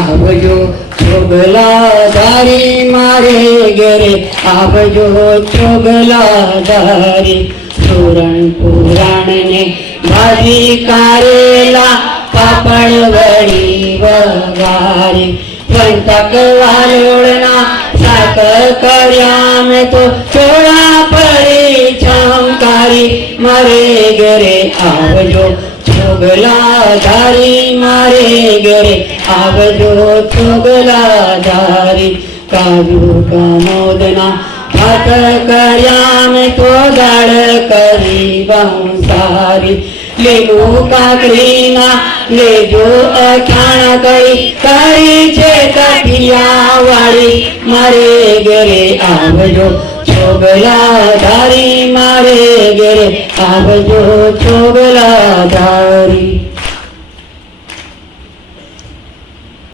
आवजो छोगलाधारी मारे घरे आवजो छोगलाधारी सुरण पुराण ने भाजी कारेला पापड़ वड़ी वगारी पंतक वालोड़ना साक कर्या में तो छोड़ा पड़ी चमकारी मारे घरे आवजो छोगलाधारी मारे घरे आवजो छोगलाधारी काजू कामोदना हाथ कर्या में तो दाड़ करी बहुसारी લીંબુ કાકડીના લેજો અખાણા કરી છે કાઠિયાવાડી મારે ઘરે આવજો છોગલાધારી મારે ઘરે આવજો છોગલાધારી।